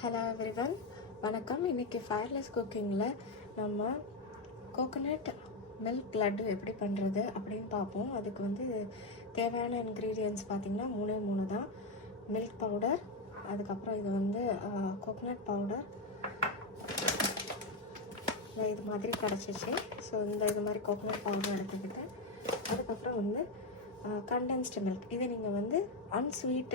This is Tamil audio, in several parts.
ஹலோ எவ்ரிவன், வணக்கம். இன்றைக்கி ஃபயர்லெஸ் குக்கிங்கில் நம்ம கோகோனட் மில்க் லட்டு எப்படி பண்ணுறது அப்படின்னு பார்ப்போம். அதுக்கு வந்து தேவையான இன்க்ரீடியன்ட்ஸ் பார்த்திங்கன்னா 3 தான். மில்க் பவுடர், அதுக்கப்புறம் இது வந்து கோகோனட் பவுடர் இது மாதிரி கிடச்சிச்சு. ஸோ இது மாதிரி கோகோனட் பவுடர் எடுத்துக்கிட்டேன். அதுக்கப்புறம் வந்து கண்டென்ஸ்டு மில்க். இது நீங்கள் வந்து அன்ஸ்வீட்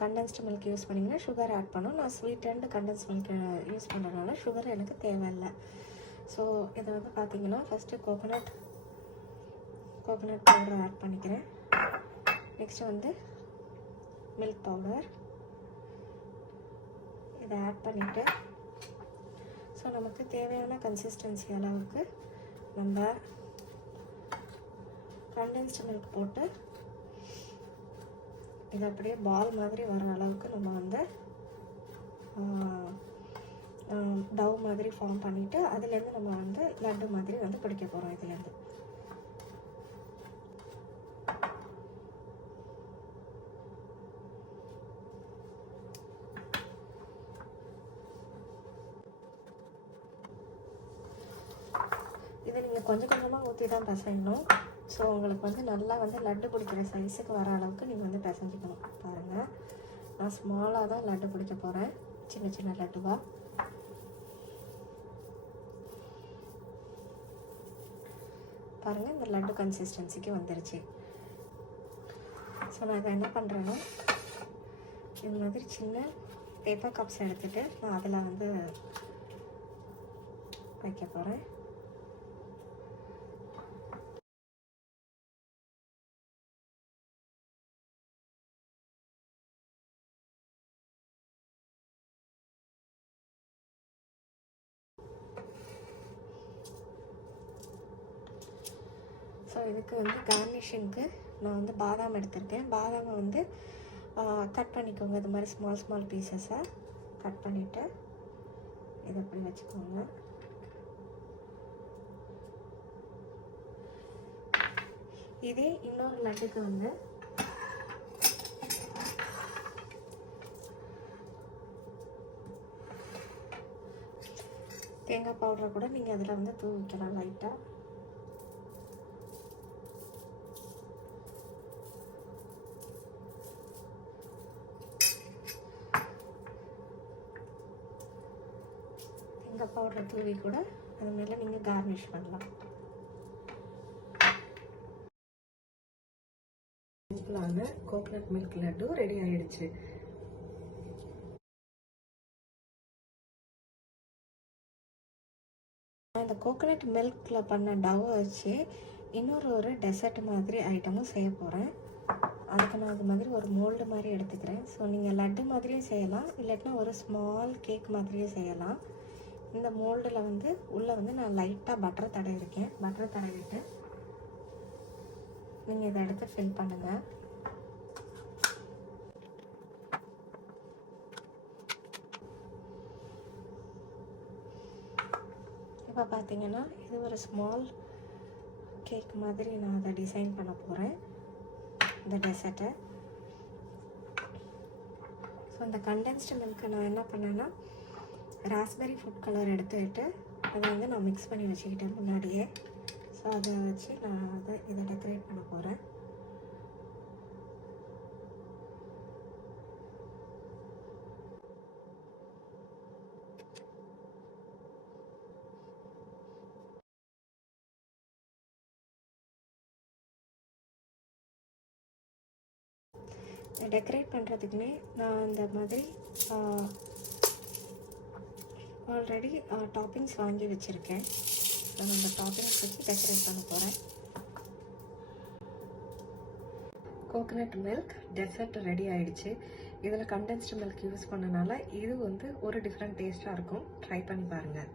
கண்டென்ஸ்டு மில்க் யூஸ் பண்ணிங்கன்னா சுகர் ஆட் பண்ணும். நான் sweet and condensed milk use பண்ணுறதுனால சுகர் எனக்கு தேவையில்லை. ஸோ இதை வந்து பார்த்திங்கன்னா ஃபஸ்ட்டு கோகோனட் பவுடர் ஆட் பண்ணிக்கிறேன். நெக்ஸ்ட்டு வந்து மில்க் பவுடர் இதை ஆட் பண்ணிவிட்டு ஸோ நமக்கு தேவையான கன்சிஸ்டன்சி அளவுக்கு நம்ம கண்டென்ஸ்டு மில்க் போட்டு இது அப்படியே பால் மாதிரி வர அளவுக்கு நம்ம வந்து டவ் மாதிரி ஃபார்ம் பண்ணிவிட்டு அதுலேருந்து நம்ம வந்து லட்டு மாதிரி வந்து பிடிக்க போகிறோம். இதுலேருந்து இதை நீங்கள் கொஞ்சம் கொஞ்சமாக ஊற்றி தான் பிசையணும். ஸோ உங்களுக்கு வந்து நல்லா வந்து லட்டு பிடிக்கிற சைஸுக்கு வர அளவுக்கு நீங்கள் வந்து பிசைஞ்சிக்கணும். பாருங்கள், நான் ஸ்மாலாக தான் லட்டு பிடிக்க போகிறேன், சின்ன சின்ன லட்டுவாக. பாருங்கள், இந்த லட்டு கன்சிஸ்டன்சிக்கு வந்துருச்சு. ஸோ நான் இதை என்ன பண்ணுறேன்னா இந்த மாதிரி சின்ன பேப்பர் கப்ஸ் எடுத்துகிட்டு நான் அதில் வந்து வைக்க போகிறேன். ஸோ இதுக்கு வந்து கார்னிஷிங்க்கு நான் வந்து பாதாம் எடுத்திருக்கேன். பாதாமை வந்து கட் பண்ணிக்கோங்க. இது மாதிரி ஸ்மால் பீசஸாக கட் பண்ணிவிட்டு இதை அப்படி வச்சுக்கோங்க. இதே இன்னொரு லட்டுக்கு வந்து தேங்காய் பவுடரை கூட நீங்கள் அதில் வந்து தூவிக்கலாம் லைட்டாக. தேங்காய் பவுடரை தூவி கூட அது மேலே நீங்கள் கார்னிஷ் பண்ணலாம். சிம்பிளான கோகோனட் மில்க் லட்டு ரெடி ஆயிடுச்சு. இந்த கோகோனட் மில்கில் பண்ண டவ்வை வச்சு ஒரு டெசர்ட் மாதிரி ஐட்டமும் செய்ய போகிறேன். அதுக்கு நான் அது மாதிரி ஒரு மோல்டு மாதிரி எடுத்துக்கிறேன். ஸோ நீங்கள் லட்டு மாதிரியும் செய்யலாம், இல்லாட்டினா ஒரு ஸ்மால் கேக் மாதிரியும் செய்யலாம். இந்த மோல்டில் வந்து உள்ளே வந்து நான் லைட்டாக பட்டர் தடவிருக்கேன். பட்டர் தடவிட்டு நீங்கள் இதை எடுத்து ஃபில் பண்ணுங்கள். இப்போ பார்த்தீங்கன்னா இது ஒரு ஸ்மால் கேக் மாதிரி நான் அதை டிசைன் பண்ண போகிறேன், இந்த டெசர்ட்டை. ஸோ இந்த கண்டென்ஸ்டு மில்க்கு நான் என்ன பண்ணேன்னா ராஸ்பெரி ஃபுட் கலர் எடுத்துக்கிட்டு அதை வந்து நான் மிக்ஸ் பண்ணி வச்சுக்கிட்டேன் முன்னாடியே. ஸோ அதை வச்சு நான் இதை டெக்கரேட் பண்ண போகிறேன். டெக்கரேட் பண்ணுறதுக்குமே நான் இந்த மாதிரி ஆல்ரெடி டாப்பிங்ஸ் வாங்கி வச்சுருக்கேன். நான் அந்த டாப்பிங்ஸ் வச்சு டெக்கரேட் பண்ண போகிறேன். கோகோனட் மில்க் டெசர்ட் ரெடி ஆகிடுச்சு. இதில் கண்டென்ஸ்டு மில்க் யூஸ் பண்ணனால இது வந்து ஒரு டிஃப்ரெண்ட் டேஸ்ட்டாக இருக்கும். ட்ரை பண்ணி பாருங்கள்.